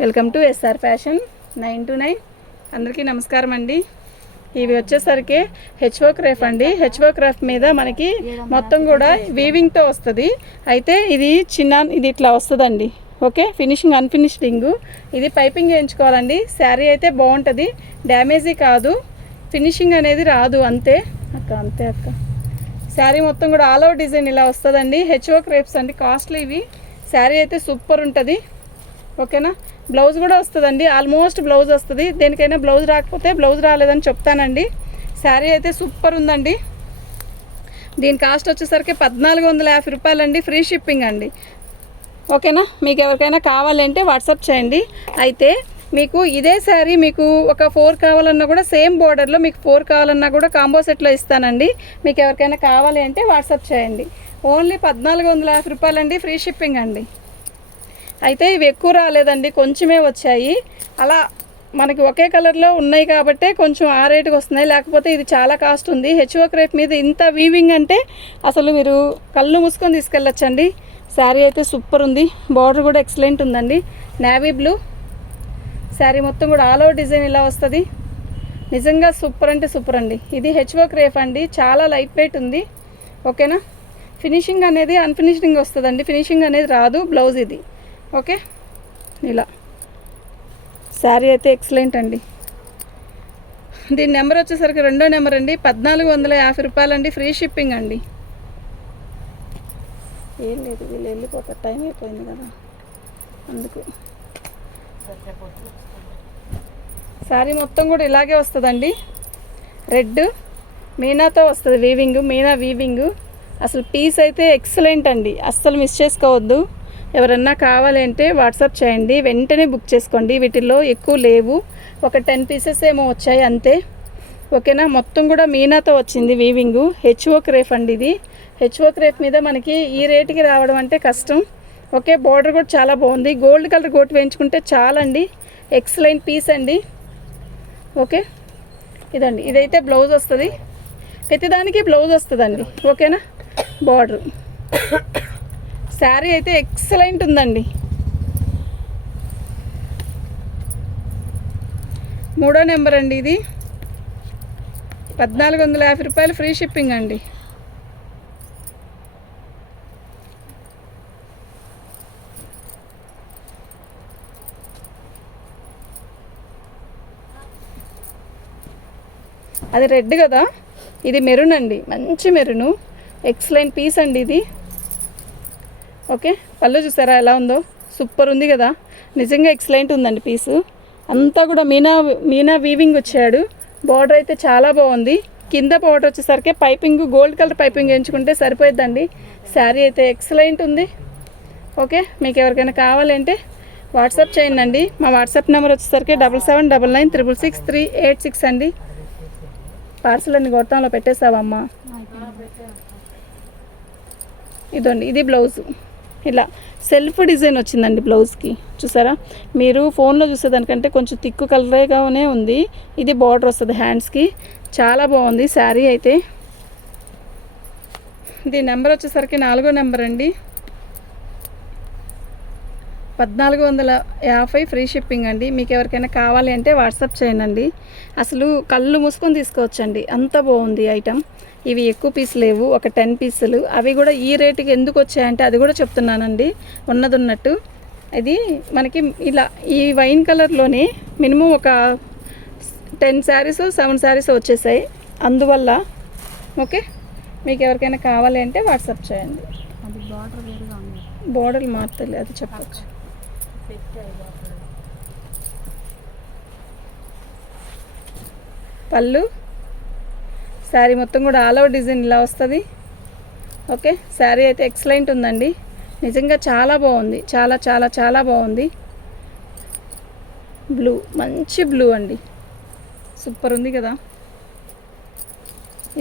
Welcome to SR fashion 929. అందరికీ నమస్కారం అండి. ఇవి వచ్చేసరికి హెచ్ఓ క్రేఫ్ అండి. హెచ్ఓ క్రాఫ్ట్ మీద మనకి మొత్తం కూడా వీవింగ్తో వస్తుంది. అయితే ఇది ఇది ఇట్లా వస్తుందండి. Okay, finishing unfinishing. ఇది పైపింగ్ చేయించుకోవాలండి. శారీ అయితే బాగుంటుంది, డ్యామేజీ కాదు, ఫినిషింగ్ అనేది రాదు. అంతే అక్క. శారీ మొత్తం కూడా ఆల్ ఓవర్ డిజైన్ ఇలా వస్తుందండి. హెచ్ఓ క్రేప్స్ అండి, కాస్ట్లీ ఇవి. శారీ అయితే సూపర్ ఉంటుంది. ఓకేనా, బ్లౌజ్ కూడా వస్తుందండి. ఆల్మోస్ట్ బ్లౌజ్ వస్తుంది. దేనికైనా బ్లౌజ్ రాకపోతే బ్లౌజ్ రాలేదని చెప్తానండి. శారీ అయితే సూపర్ ఉందండి. దీని కాస్ట్ వచ్చేసరికి 1450 రూపాయలండి. ఫ్రీ షిప్పింగ్ అండి. ఓకేనా, మీకు ఎవరికైనా కావాలంటే వాట్సాప్ చేయండి. అయితే మీకు ఇదే శారీ మీకు ఒక 4 కావాలన్నా కూడా సేమ్ బోర్డర్లో మీకు 4 కావాలన్నా కూడా కాంబో సెట్లో ఇస్తానండి. మీకు ఎవరికైనా కావాలి అంటే వాట్సాప్ చేయండి. ఓన్లీ 1450 రూపాయలండి. ఫ్రీ షిప్పింగ్ అండి. అయితే ఇవి ఎక్కువ రాలేదండి, కొంచెమే వచ్చాయి. అలా మనకి ఒకే కలర్లో ఉన్నాయి కాబట్టి కొంచెం ఆ రేటుకి వస్తున్నాయి. లేకపోతే ఇది చాలా కాస్ట్ ఉంది. హెచ్ఓ క్రేప్ మీద ఇంత వీవింగ్ అంటే అసలు మీరు కళ్ళు మూసుకొని తీసుకెళ్ళొచ్చండి. శారీ అయితే సూపర్ ఉంది. బార్డర్ కూడా ఎక్సలెంట్ ఉందండి. నేవీ బ్లూ శారీ మొత్తం కూడా ఆల్ ఓవర్ డిజైన్ ఇలా వస్తుంది. నిజంగా సూపర్ అంటే సూపర్ అండి. ఇది హెచ్ఓ క్రేప్ అండి, చాలా లైట్ వెయిట్ ఉంది. ఓకేనా, ఫినిషింగ్ అనేది అన్ఫినిషింగ్ వస్తుందండి. ఫినిషింగ్ అనేది రాదు. బ్లౌజ్ ఇది. ఓకే, ఇలా శారీ అయితే ఎక్సలెంట్ అండి. దీని నెంబర్ వచ్చేసరికి 2వ నెంబర్ అండి. 1450 రూపాయలండి. ఫ్రీ షిప్పింగ్ అండి. ఏం లేదు, వీళ్ళు వెళ్ళిపోతారు, టైం అయిపోయింది కదా అందుకు. శారీ మొత్తం కూడా ఇలాగే వస్తుందండి. రెడ్ మీనాతో వస్తుంది వీవింగ్, మీనా వీవింగ్. అసలు పీస్ అయితే ఎక్సలెంట్ అండి, అస్సలు మిస్ చేసుకోవద్దు. ఎవరన్నా కావాలి అంటే వాట్సాప్ చేయండి, వెంటనే బుక్ చేసుకోండి. వీటిల్లో ఎక్కువ లేవు, ఒక 10 పీసెస్ ఏమో వచ్చాయి అంతే. ఓకేనా, మొత్తం కూడా మీనాతో వచ్చింది వీవింగ్. హెచ్ఓ క్రేఫ్ అండి ఇది. హెచ్ఓ క్రేఫ్ మీద మనకి ఈ రేటుకి రావడం అంటే కష్టం. ఓకే, బార్డర్ కూడా చాలా బాగుంది. గోల్డ్ కలర్ గోటు వేయించుకుంటే చాలండి. ఎక్సలెంట్ పీస్ అండి. ఓకే, ఇదండి. ఇదైతే బ్లౌజ్ వస్తుంది, ప్రతిదానికి బ్లౌజ్ వస్తుందండి. ఓకేనా, బార్డర్. శారీ అయితే ఎక్సలెంట్ ఉందండి. 3వ నెంబర్ అండి. ఇది 1450 రూపాయలు. ఫ్రీ షిప్పింగ్ అండి. అది రెడ్ కదా, ఇది మెరూన్ అండి. మంచి మెరూను, ఎక్సలెంట్ పీస్ అండి ఇది. ఓకే, పళ్ళు చూసారా ఎలా ఉందో, సూపర్ ఉంది కదా. నిజంగా ఎక్సలెంట్ ఉందండి పీసు. అంతా కూడా మీనా వీవింగ్ వచ్చాడు. బార్డర్ అయితే చాలా బాగుంది. కింద బార్డర్ వచ్చేసరికి పైపింగ్, గోల్డ్ కలర్ పైపింగ్ ఎంచుకుంటే సరిపోయిద్దండి. శారీ అయితే ఎక్సలెంట్ ఉంది. ఓకే, మీకు ఎవరికైనా కావాలంటే వాట్సాప్ చేయండి. మా వాట్సాప్ నెంబర్ వచ్చేసరికి 7799666386 అండి. పార్సల్ అన్ని గొట్టంలో పెట్టేసావమ్మా. ఇదండి, ఇది బ్లౌజు. ఇలా సెల్ఫ్ డిజైన్ వచ్చిందండి బ్లౌజ్కి. చూసారా, మీరు ఫోన్లో చూసేదానికంటే కొంచెం తిక్కు కలర్గానే ఉంది. ఇది బార్డర్ వస్తుంది హ్యాండ్స్కి. చాలా బాగుంది శారీ అయితే. దీని నెంబర్ వచ్చేసరికి 4వ నెంబర్ అండి. 1450 ఫ్రీ షిప్పింగ్ అండి. మీకు ఎవరికైనా కావాలి అంటే వాట్సాప్ చేయండి. అసలు కళ్ళు మూసుకొని తీసుకోవచ్చండి, అంత బాగుంది ఐటమ్. ఇవి ఎక్కువ పీసులు లేవు, ఒక 10 పీసులు. అవి కూడా ఈ రేటుకి ఎందుకు వచ్చాయంటే అది కూడా చెప్తున్నానండి, ఉన్నట్టు. ఇది మనకి ఇలా ఈ వైన్ కలర్లోనే మినిమం ఒక 10 శారీస్ 7 శారీస్ వచ్చేసాయి అందువల్ల. ఓకే, మీకు ఎవరికైనా కావాలి అంటే వాట్సాప్ చేయండి. బార్డర్లు మారుతలే, అది చెప్పచ్చు. పళ్ళు, శారీ మొత్తం కూడా ఆల్ ఓవర్ డిజైన్ ఇలా వస్తుంది. ఓకే, శారీ అయితే ఎక్సలెంట్ ఉందండి. నిజంగా చాలా బాగుంది, చాలా చాలా చాలా బాగుంది. బ్లూ, మంచి బ్లూ అండి, సూపర్ ఉంది కదా.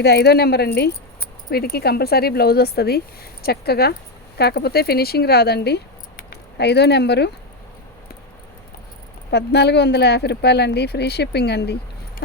ఇది 5వ నెంబర్ అండి. వీటికి కంపల్సరీ బ్లౌజ్ వస్తుంది చక్కగా, కాకపోతే ఫినిషింగ్ రాదండి. 5వ నెంబరు 1450 రూపాయలండి. ఫ్రీ షిప్పింగ్ అండి.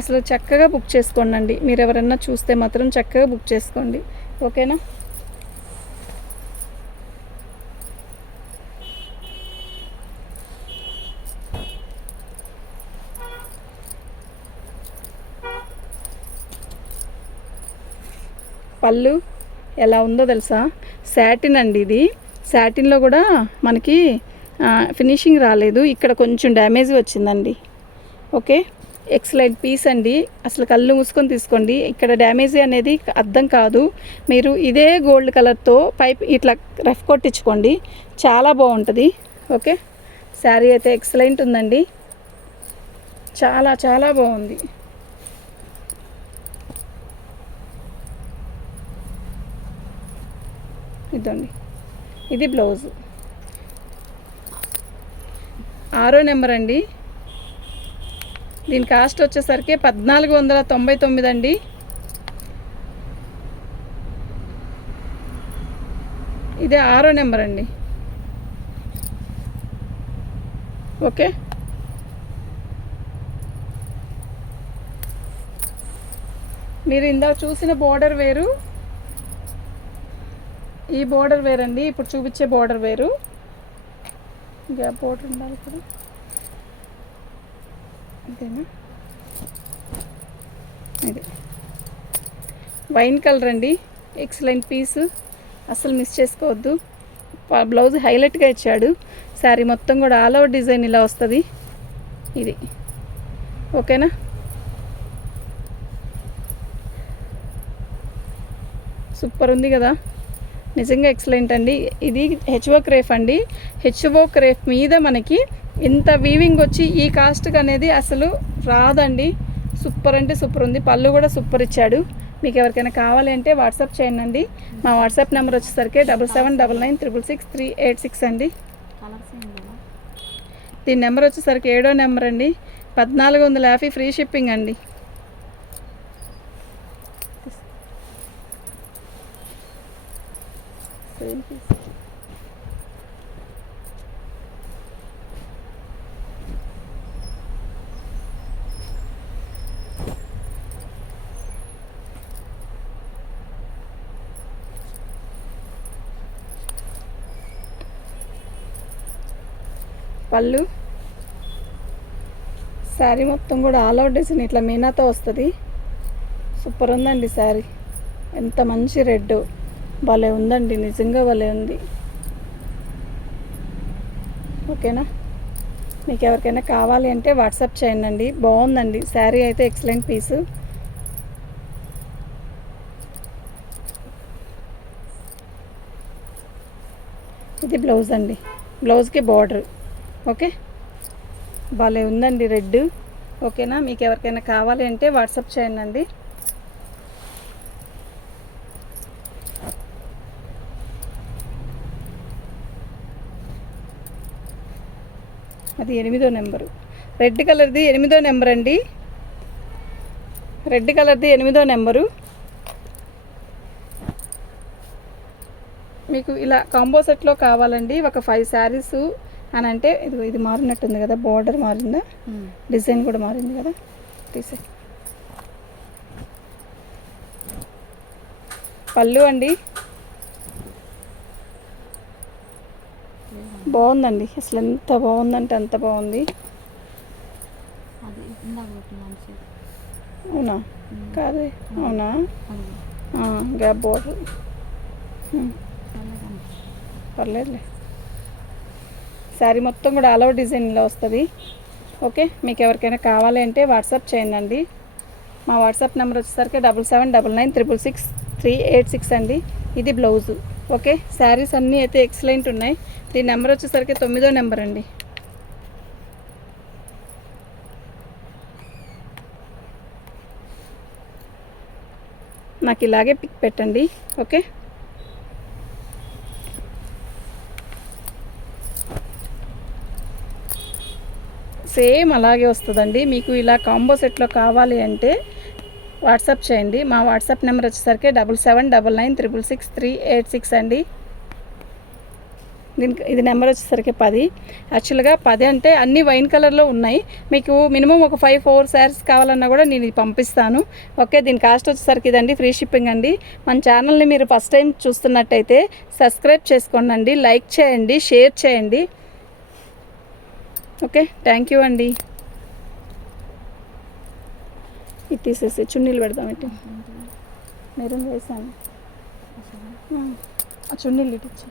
అసలు చక్కగా బుక్ చేసుకోండి. మీరు ఎవరన్నా చూస్తే మాత్రం చక్కగా బుక్ చేసుకోండి. ఓకేనా, పళ్ళు ఎలా ఉందో తెలుసా, శాటిన్ అండి ఇది. శాటిన్లో కూడా మనకి ఫినిషింగ్ రాలేదు, ఇక్కడ కొంచెం డ్యామేజ్ వచ్చిందండి. ఓకే, ఎక్సలెంట్ పీస్ అండి. అసలు కళ్ళు మూసుకొని తీసుకోండి, ఇక్కడ డ్యామేజీ అనేది అర్థం కాదు. మీరు ఇదే గోల్డ్ కలర్తో పైప్ ఇట్లా రఫ్ కొట్టించుకోండి, చాలా బాగుంటుంది. ఓకే, శారీ అయితే ఎక్సలెంట్ ఉందండి, చాలా చాలా బాగుంది. ఇదండి, ఇది బ్లౌజు. 6వ నెంబర్ అండి. దీని కాస్ట్ వచ్చేసరికి 1499 అండి. ఇది 6వ నెంబర్ అండి. ఓకే, మీరు ఇందాక చూసిన బోర్డర్ వేరు, ఈ బోర్డర్ వేరండి. ఇప్పుడు చూపించే బోర్డర్ వేరు. గ్యాప్ బోర్డర్ ఉండాలి కదా, అంతేనా? ఇది వైన్ కలర్ అండి, ఎక్సలెంట్ పీస్, అసలు మిస్ చేసుకోవద్దు. బ్లౌజ్ హైలైట్గా ఇచ్చాడు. శారీ మొత్తం కూడా ఆల్ ఓవర్ డిజైన్ ఇలా వస్తుంది. ఇది ఓకేనా? సూపర్ ఉంది కదా, నిజంగా ఎక్సలెంట్ అండి. ఇది హెచ్ఓ క్రేఫ్ అండి. హెచ్ఓ క్రేఫ్ మీద మనకి ఇంత వీవింగ్ వచ్చి ఈ కాస్ట్కి అనేది అసలు రాదండి. సూపర్ అంటే సూపర్ ఉంది. పళ్ళు కూడా సూపర్ ఇచ్చాడు. మీకు ఎవరికైనా కావాలి అంటే వాట్సాప్ చేయండి. మా వాట్సాప్ నెంబర్ వచ్చేసరికి 7799666386 అండి. దీని నెంబర్ వచ్చేసరికి 7వ నెంబర్ అండి. 1450 ఫ్రీ షిప్పింగ్ అండి. పళ్ళు, శారీ మొత్తం కూడా ఆల్ అవుట్ డిజైన్ ఇట్లా మీనాతో వస్తుంది. సూపర్ ఉందండి శారీ, ఎంత మంచి రెడ్, భలే ఉందండి, నిజంగా భలే ఉంది. ఓకేనా? మీకు ఎవరికైనా కావాలి అంటే వాట్సాప్ చేయండి. బాగుందండి శారీ అయితే, ఎక్సలెంట్ పీసు. ఇది బ్లౌజ్ అండి, బ్లౌజ్కి బార్డర్. ఓకే, భలే ఉందండి రెడ్. ఓకేనా? మీకు ఎవరికైనా కావాలి అంటే వాట్సాప్ చేయండి. అది 8వ నెంబరు, రెడ్ కలర్ది 8వ నెంబర్ అండి. రెడ్ కలర్ది 8వ నెంబరు. మీకు ఇలా కాంబో సెట్లో కావాలండి, ఒక 5 శారీస్ అని అంటే ఇది మారినట్టుంది కదా, బార్డర్ మారిందా, డిజైన్ కూడా మారింది కదా, తీసే. పళ్ళు అండి, బాగుందండి, అసలు ఎంత బాగుందంటే అంత బాగుంది. అవునా? కాదే, అవునా? గ్యాప్ బార్డర్, పర్లేదులే. శారీ మొత్తం కూడా ఆల్ ఓవర్ డిజైన్లో వస్తుంది. ఓకే, మీకు ఎవరికైనా కావాలి అంటే వాట్సాప్ చేయండి. మా వాట్సాప్ నెంబర్ వచ్చేసరికి 7799666386 అండి. ఇది బ్లౌజు. ఓకే, శారీస్ అన్నీ అయితే ఎక్సలెంట్ ఉన్నాయి. దీని నెంబర్ వచ్చేసరికి 9వ నెంబర్ అండి. నాకు ఇలాగే పిక్ పెట్టండి. ఓకే, సేమ్ అలాగే వస్తుందండి. మీకు ఇలా కాంబో సెట్లో కావాలి అంటే వాట్సాప్ చేయండి. మా వాట్సాప్ నెంబర్ వచ్చేసరికి 7799666386 అండి. దీనికి ఇది నెంబర్ వచ్చేసరికి 10. యాక్చువల్గా 10 అంటే అన్ని వైన్ కలర్లో ఉన్నాయి. మీకు మినిమం ఒక 5-4 శారీస్ కావాలన్నా కూడా నేను ఇది పంపిస్తాను. ఓకే, దీని కాస్ట్ వచ్చేసరికి ఇదండి, ఫ్రీ షిప్పింగ్ అండి. మన ఛానల్ని మీరు ఫస్ట్ టైం చూస్తున్నట్టయితే సబ్స్క్రైబ్ చేసుకోండి, లైక్ చేయండి, షేర్ చేయండి. ఓకే, థ్యాంక్ యూ అండి. ఇది తీసేసి చున్నీలు పెడదాం. ఇటు మెరూన్ వేసాను. ఆ చున్నీలు ఇటు ఇచ్చి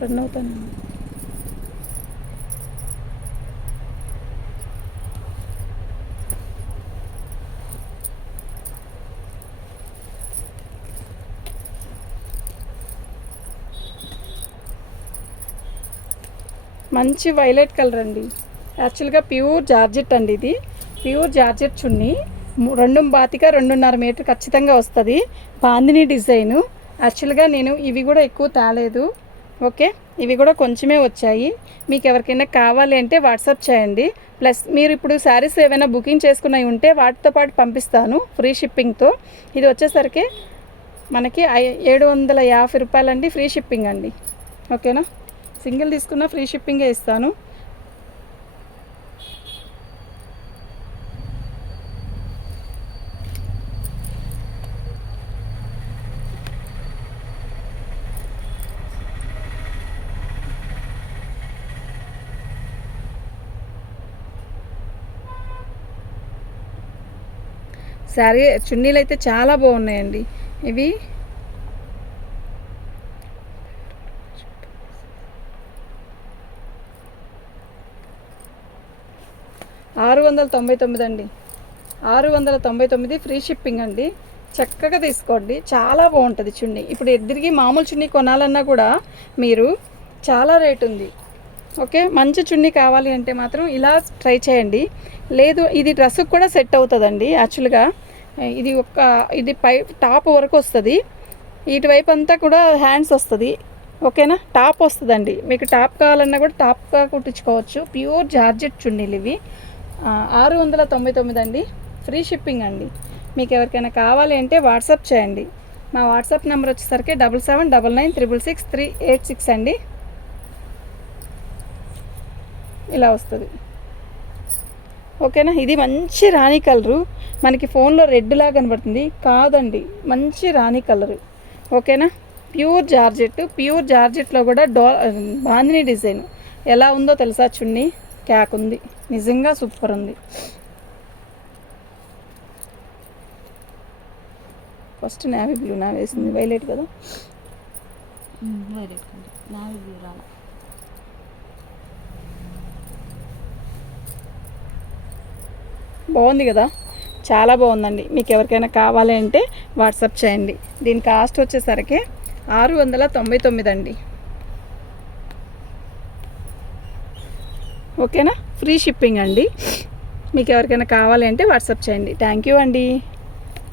రన్ అవుతాను. మంచి వైలెట్ కలర్ అండి. యాక్చువల్గా ప్యూర్ జార్జెట్ అండి. ఇది ప్యూర్ జార్జెట్ చున్నీ, 2.25 మీటర్ ఖచ్చితంగా వస్తుంది. బాందిని డిజైను. యాక్చువల్గా నేను ఇవి కూడా ఎక్కువ తేలేదు. ఓకే, ఇవి కూడా కొంచెమే వచ్చాయి. మీకు ఎవరికైనా కావాలి అంటే వాట్సాప్ చేయండి. ప్లస్ మీరు ఇప్పుడు శారీస్ ఏమైనా బుకింగ్ చేసుకున్నవి ఉంటే వాటితో పాటు పంపిస్తాను ఫ్రీ షిప్పింగ్తో. ఇది వచ్చేసరికి మనకి 750 రూపాయలండి, ఫ్రీ షిప్పింగ్ అండి. ఓకేనా, సింగిల్ తీసుకున్న ఫ్రీ షిప్పింగే ఇస్తాను. శారీ చున్నీలు అయితే చాలా బాగున్నాయండి. ఇవి 699 అండి. 699 ఫ్రీ షిప్పింగ్ అండి. చక్కగా తీసుకోండి, చాలా బాగుంటుంది చున్నీ. ఇప్పుడు ఎదురికి మామూలు చున్నీ కొనాలన్నా కూడా మీరు చాలా రేట్ ఉంది. ఓకే, మంచి చున్నీ కావాలి అంటే మాత్రం ఇలా ట్రై చేయండి. లేదు, ఇది డ్రెస్సుకు కూడా సెట్ అవుతుందండి. యాక్చువల్గా ఇది పై టాప్ వరకు వస్తుంది, ఇటువైపు అంతా కూడా హ్యాండ్స్ వస్తుంది. ఓకేనా, టాప్ వస్తుందండి. మీకు టాప్ కావాలన్నా కూడా టాప్గా కుట్టించుకోవచ్చు. ప్యూర్ జార్జెట్ చున్నీలు ఇవి. 699 అండి, ఫ్రీ షిప్పింగ్ అండి. మీకు ఎవరికైనా కావాలి అంటే వాట్సాప్ చేయండి. మా వాట్సాప్ నెంబర్ వచ్చేసరికి 7799666386 అండి. ఇలా వస్తుంది. ఓకేనా, ఇది మంచి రాణి కలరు. మనకి ఫోన్లో రెడ్ లాగా కనబడుతుంది, కాదండి, మంచి రాణి కలరు. ఓకేనా, ప్యూర్ జార్జెట్లో కూడా బాందిని డిజైన్ ఎలా ఉందో తెలుసా? చున్నీ క్యాక్ ఉంది, నిజంగా సూపర్ ఉంది. ఫస్ట్ నావీ బ్లూ నా వేసింది, వైలెట్ కదా, నావీ బ్లూ రాలా. బాగుంది కదా, చాలా బాగుందండి. మీకు ఎవరికైనా కావాలి అంటే వాట్సాప్ చేయండి. దీని కాస్ట్ వచ్చేసరికి 699 అండి. ఓకేనా, ఫ్రీ షిప్పింగ్ అండి. మీకు ఎవరికైనా కావాలి అంటే వాట్సాప్ చేయండి. థ్యాంక్ యూ అండి.